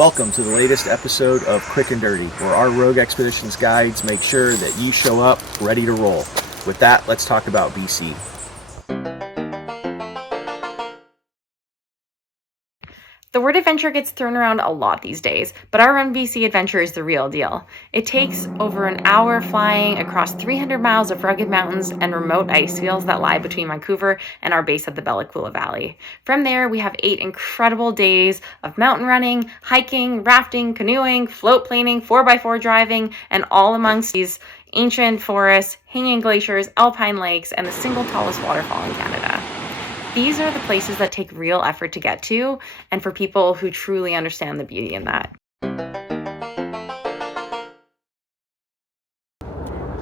Welcome to the latest episode of Quick and Dirty, where our Rogue Expeditions guides make sure that you show up ready to roll. With that, let's talk about BC. The word adventure gets thrown around a lot these days, but our Run BC adventure is the real deal. It takes over an hour flying across 300 miles of rugged mountains and remote ice fields that lie between Vancouver and our base at the Bella Coola Valley. From there, we have 8 incredible days of mountain running, hiking, rafting, canoeing, float planing, 4x4 driving, and all amongst these ancient forests, hanging glaciers, alpine lakes, and the single tallest waterfall in Canada. These are the places that take real effort to get to, and for people who truly understand the beauty in that.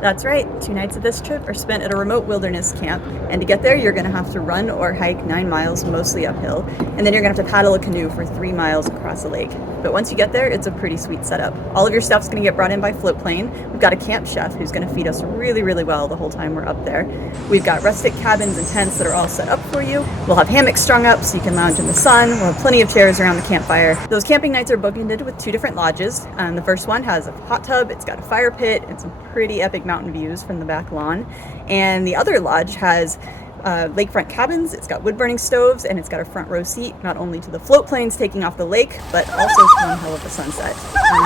That's right, 2 nights of this trip are spent at a remote wilderness camp, and to get there you're going to have to run or hike 9 miles, mostly uphill, and then you're going to have to paddle a canoe for 3 miles across a lake. But once you get there, it's a pretty sweet setup. All of your stuff's going to get brought in by float plane. We've got a camp chef who's going to feed us really, really well the whole time we're up there. We've got rustic cabins and tents that are all set up for you. We'll have hammocks strung up so you can lounge in the sun. We'll have plenty of chairs around the campfire. Those camping nights are bookended with 2 different lodges. The first one has a hot tub, it's got a fire pit, and some pretty epic mountain views from the back lawn. And the other lodge has lakefront cabins, it's got wood-burning stoves, and it's got a front row seat, not only to the float planes taking off the lake, but also to one hell of a sunset.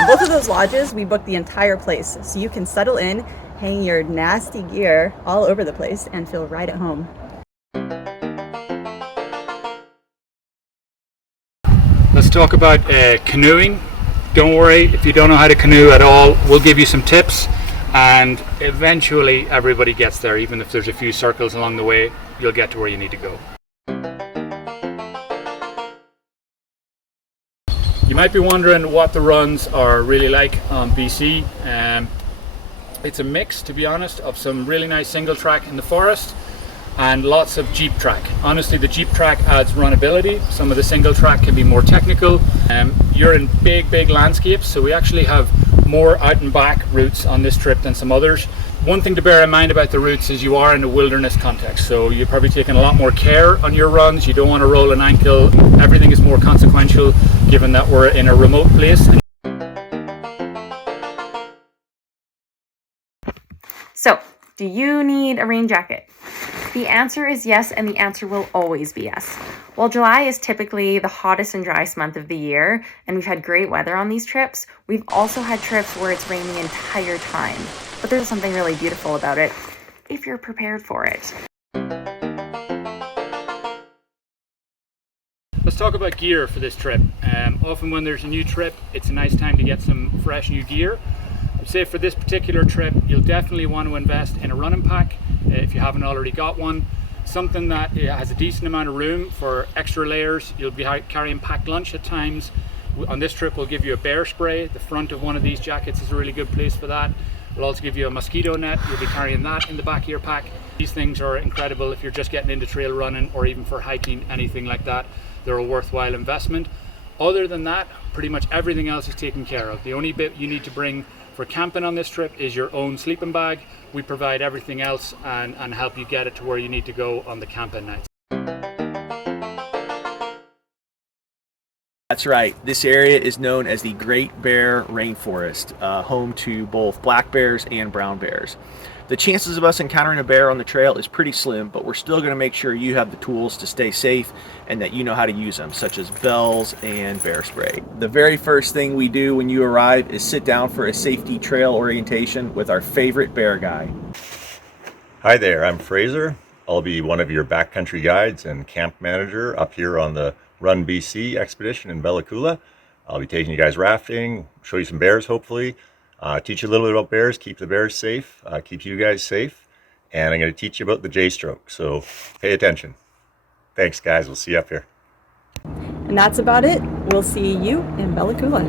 Both of those lodges, we booked the entire place, so you can settle in, hang your nasty gear all over the place, and feel right at home. Let's talk about canoeing. Don't worry, if you don't know how to canoe at all, we'll give you some tips, and eventually everybody gets there. Even if there's a few circles along the way, you'll get to where you need to go. You might be wondering what the runs are really like on BC. It's a mix, to be honest, of some really nice single track in the forest and lots of jeep track. Honestly, the jeep track adds runnability. Some of the single track can be more technical. You're in big landscapes, so we actually have more out and back routes on this trip than some others. One thing to bear in mind about the routes is you are in a wilderness context, so you're probably taking a lot more care on your runs. You don't want to roll an ankle. Everything is more consequential given that we're in a remote place. So, do you need a rain jacket? The answer is yes, and the answer will always be yes. While July is typically the hottest and driest month of the year, and we've had great weather on these trips, we've also had trips where it's rained the entire time. But there's something really beautiful about it, if you're prepared for it. Let's talk about gear for this trip. Often when there's a new trip, it's a nice time to get some fresh new gear. I'd say for this particular trip, you'll definitely want to invest in a running pack if you haven't already got one. Something that has a decent amount of room for extra layers. You'll be carrying packed lunch at times. On this trip, we'll give you a bear spray. The front of one of these jackets is a really good place for that. We'll also give you a mosquito net. You'll be carrying that in the back of your pack. These things are incredible if you're just getting into trail running or even for hiking, anything like that. They're a worthwhile investment. Other than that, pretty much everything else is taken care of. The only bit you need to bring for camping on this trip is your own sleeping bag. We provide everything else and help you get it to where you need to go on the camping nights. That's right, this area is known as the Great Bear Rainforest, home to both black bears and brown bears. The chances of us encountering a bear on the trail is pretty slim, but we're still going to make sure you have the tools to stay safe and that you know how to use them, such as bells and bear spray. The very first thing we do when you arrive is sit down for a safety trail orientation with our favorite bear guy. Hi there, I'm Fraser. I'll be one of your backcountry guides and camp manager up here on the Run BC expedition in Bella Coola. I'll be taking you guys rafting, show you some bears hopefully, teach you a little bit about bears, keep the bears safe, keep you guys safe, and I'm going to teach you about the J-stroke, so pay attention. Thanks guys, we'll see you up here. And that's about it. We'll see you in Bella Coola.